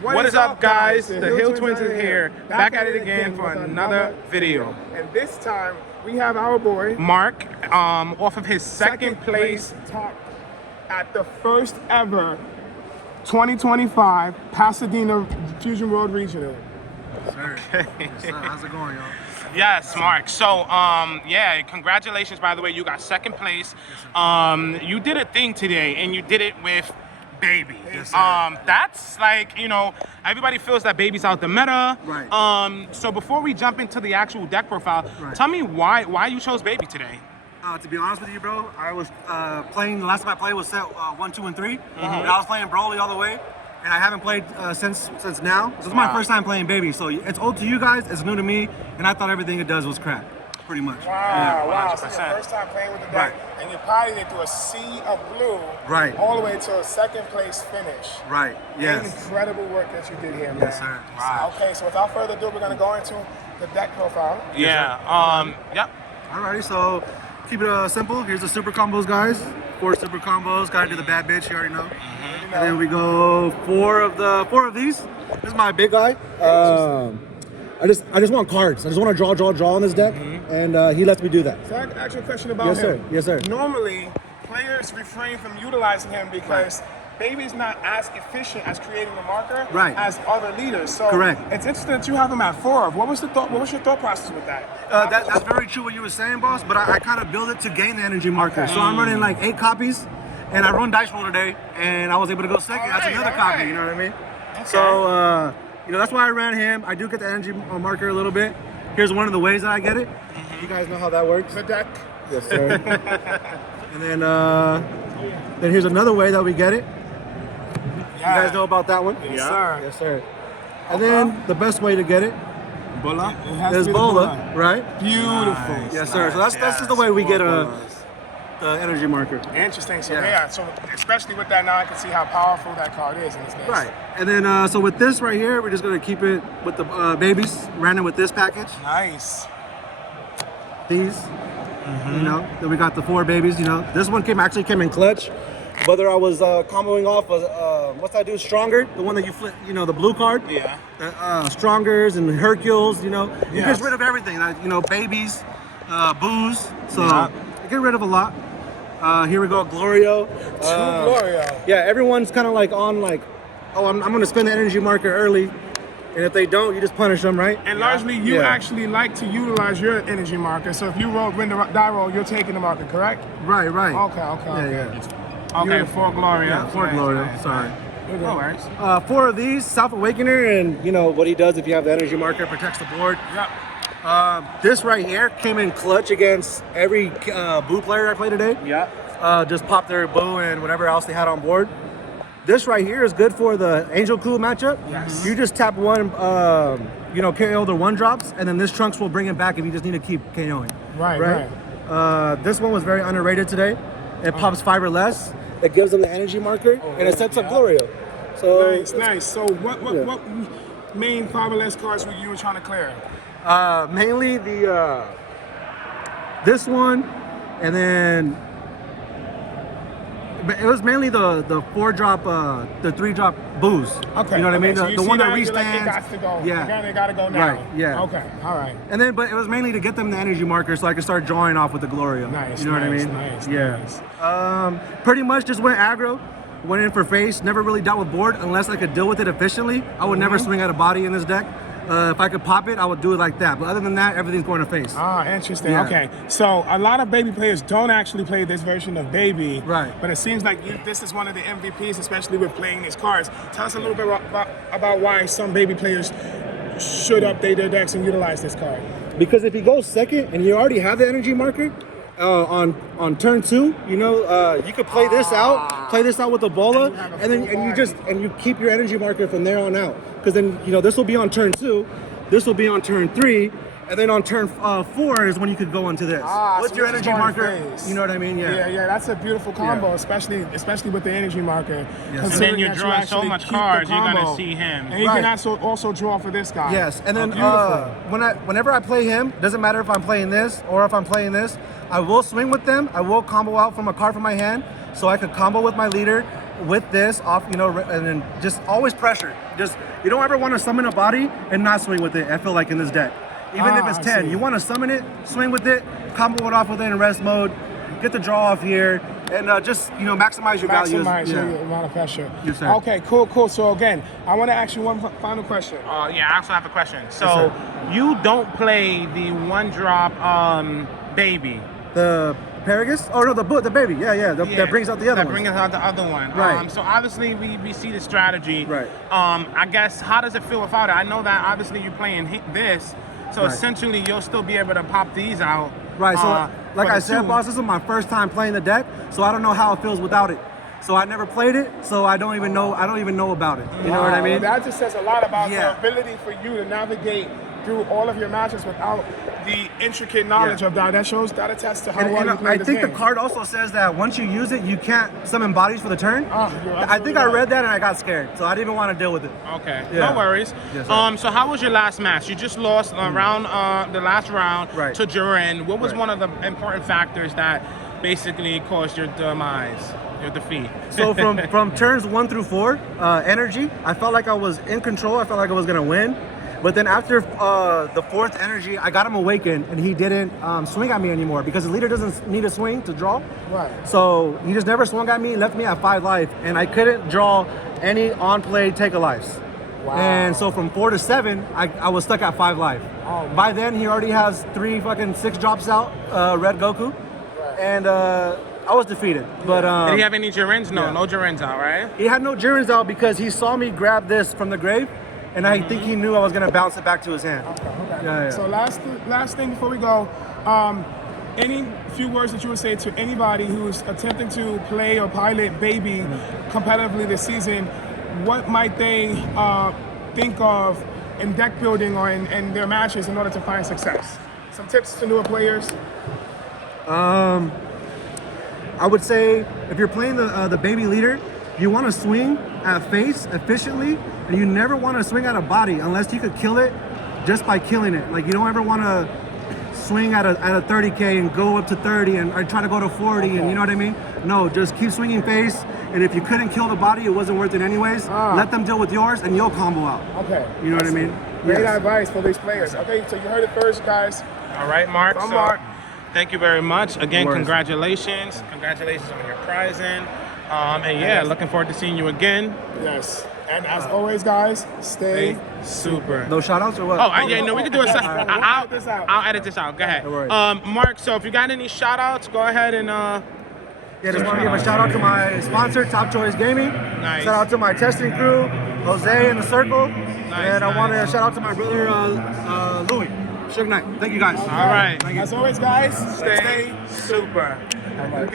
What is up, guys? The TheHillTwins is here, back at it again for another video. And this time, we have our boy, Mark, off of his second place top at the first ever 2025 Pasadena Fusion World Regional. Sir. Okay. Yes, sir. How's it going, y'all? Yes, Mark. So, yeah, congratulations, by the way. You got second place. You did a thing today, and you did it with Baby. Yes, sir. That's like, you know, everybody feels that Baby's out the meta. Right. So before we jump into the actual deck profile, Right. tell me why you chose Baby today. To be honest with you, bro, I was playing, the last time I played was set 1, 2, and 3. And I was playing Broly all the way. And I haven't played since now. This is my first time playing Baby. So it's old to you guys, it's new to me. And I thought everything it does was crap, pretty much. Wow, Yeah, wow. So 100%. your first time playing with the deck, Right. and you piloted through a sea of blue, Right. all the way to a second place finish. Right, yes. Incredible work that you did here, man. Yes, sir. Wow. Okay, so without further ado, we're gonna go into the deck profile. Yeah. Yep. Alrighty, so keep it simple. Here's the super combos, guys. 4 super combos. Gotta do the bad bitch, you already know. And then we go 4 of these. This is my big guy. I just want cards. I just want to draw on this deck, and he lets me do that. So I can ask you a question about Yes, him. sir. Yes, sir. Normally, players refrain from utilizing him because Baby's not as efficient as creating the marker Right. as other leaders. So Correct. it's interesting that you have him at 4. What was your thought process with that? That's very true what you were saying, boss, but I kind of build it to gain the energy marker. So I'm running like 8 copies, and I run dice roll today, and I was able to go second. That's another copy, you know what I mean? Okay. So, you know, that's why I ran him. I do get the energy marker a little bit. Here's one of the ways that I get it. You guys know how that works? The deck. Yes, sir. And then here's another way that we get it. You guys know about that one? Yes, sir. Yes, sir. And then the best way to get it Bola. It has to is be the Bola, right? Beautiful. Yes, sir. So that's just the way we get the energy marker. Interesting. So Yeah. so especially with that now, I can see how powerful that card is in this case. Right. And then so with this right here, we're just gonna keep it with the babies, random with this package. Nice. These, you know. Then we got the 4 babies. You know, this one actually came in clutch. Whether I was comboing off, what's that do? Stronger, the one that you flip, you know, the blue card. Yeah. Strongers and Hercules. You know, you Yes. get rid of everything. Like, you know, babies, booze. So Yeah. you get rid of a lot. Here we go, Glorio. Gloria. Yeah, everyone's kind of like on like, oh, I'm gonna spend the energy marker early, and if they don't, you just punish them, right? And largely, you Yeah. actually like to utilize your energy marker. So if you win the die roll, you're taking the marker, correct? Right. Okay. Yeah. Okay, for Gloria. Yeah, for Nice, Gloria. nice, Sorry. nice. No worries. 4 of these, Self Awakener, and you know what he does if you have the energy marker, protects the board. Yep. This right here came in clutch against every Boo player I played today. Yeah. Just pop their Boo and whatever else they had on board. This right here is good for the Angel Coup matchup. Yes. You just tap one, you know, KO their 1-drops, and then this Trunks will bring it back if you just need to keep KOing. Right. This one was very underrated today. It pops 5 or less. It gives them the energy marker, and it sets up Glorio. So Nice. So what main fiberless cards were you trying to clear? mainly the this one, and then it was mainly the 4-drop, the 3-drop booze. Okay. You know what I mean? So The you one see that you're like, it restands. got to go. Yeah. They gotta go now. Right, yeah. Okay. All right. And then, but it was mainly to get them the energy marker so I could start drawing off with the Gloria. Nice. You know what I mean? Nice. Pretty much just went aggro, went in for face, never really dealt with board unless I could deal with it efficiently. I would never swing at a body in this deck. If I could pop it, I would do it like that. But other than that, everything's going to face. Ah, interesting. Yeah. Okay, so a lot of Baby players don't actually play this version of Baby. Right. But it seems like this is one of the MVPs, especially with playing these cards. Tell us a little bit about why some Baby players should update their decks and utilize this card. Because if you go second and you already have the energy marker on turn 2, you know, you could play this out with the bola, and you keep your energy marker from there on out. Because then, you know, this will be on turn 2, this will be on turn 3, and then on turn 4 is when you could go into this. With so your this is energy going marker, phase. you know what I mean? Yeah, that's a beautiful combo, Yeah. especially with the energy marker. Yes. And Considering then you're that you drawing so actually much keep the cards, you're gonna combo. see him. And you Right. can also draw for this guy. Yes, and then beautiful. whenever I play him, doesn't matter if I'm playing this or if I'm playing this, I will swing with them. I will combo out from a card from my hand, so I could combo with my leader with this off, you know, and then just always pressure. Just, you don't ever want to summon a body and not swing with it, I feel like, in this deck. Even if it's 10, you want to summon it, swing with it, combo it off with it in rest mode, get the draw off here, and just, you know, maximize your value. Maximize your amount of pressure. Yes, sir. Okay, cool. So again, I want to ask you one final question. Yeah, I also have a question. So you don't play the one drop baby. The Paragus? Oh no, the baby. Yeah. That brings out the other one. That brings out the other one. Right. So obviously we see the strategy. Right. I guess, how does it feel without it? I know that obviously you're playing this, so Right. essentially you'll still be able to pop these out. Right. So like for I the said, two. boss, this is my first time playing the deck, so I don't know how it feels without it. So I never played it, so I don't even know about it. You know what I mean? That just says a lot about Yeah. the ability for you to navigate through all of your matches without the intricate knowledge of that. That attests to how well you play I this think game. the card also says that once you use it, you can't summon bodies for the turn. You're I absolutely think I right. read that and I got scared, so I didn't even want to deal with it. Okay, Yeah. no worries. Yes, sir. So how was your last match? You just lost around the last round Right. to Duran. What was Right. one of the important factors that basically caused your demise, your defeat? So from turns 1 through 4, energy, I felt like I was in control. I felt like I was gonna win. But then after the 4th energy, I got him awakened, and he didn't swing at me anymore because the leader doesn't need a swing to draw. Right. So he just never swung at me, left me at 5 life, and I couldn't draw any on-play take-a-lives. Wow. And so from 4 to 7, I was stuck at 5 life. Oh, man. By then, he already has 3 fucking 6 drops out, Red Goku, and I was defeated. But Did he have any Durans? No, yeah. no Durans out, right? he had no Jirans out because he saw me grab this from the grave, and I think he knew I was gonna bounce it back to his hand. Okay. Yeah. So last thing before we go, any few words that you would say to anybody who's attempting to play or pilot baby competitively this season, what might they think of in deck building or in their matches in order to find success? Some tips to newer players. I would say if you're playing the baby leader, you want to swing at face efficiently, and you never want to swing at a body unless you could kill it just by killing it. Like, you don't ever want to swing at a 30K and go up to 30 or try to go to 40, and you know what I mean? No, just keep swinging face, and if you couldn't kill the body, it wasn't worth it anyways. Let them deal with yours, and you'll combo out. Okay. You know what I mean? Great Yes. advice for these players. Okay, so you heard it first, guys. All right, Mark. From So, Mark. thank you very much. Again, worries. congratulations. Congratulations on your prizing. And yeah, looking forward to seeing you again. Yes. And as always, guys, stay. Super. No shout outs or what? Yeah, no, we can do it. We'll edit this out. I'll edit this out. Go ahead. No worries. Mark, so if you got any shout outs, go ahead and Yeah, just want to give a shout out to my sponsor, Top Choice Gaming. Nice. Shout out to my testing crew, Jose in the circle. Nice, and I want to nice. shout out to my brother, Louis. Suge Knight. Thank you guys. all right. As always, guys, stay Super.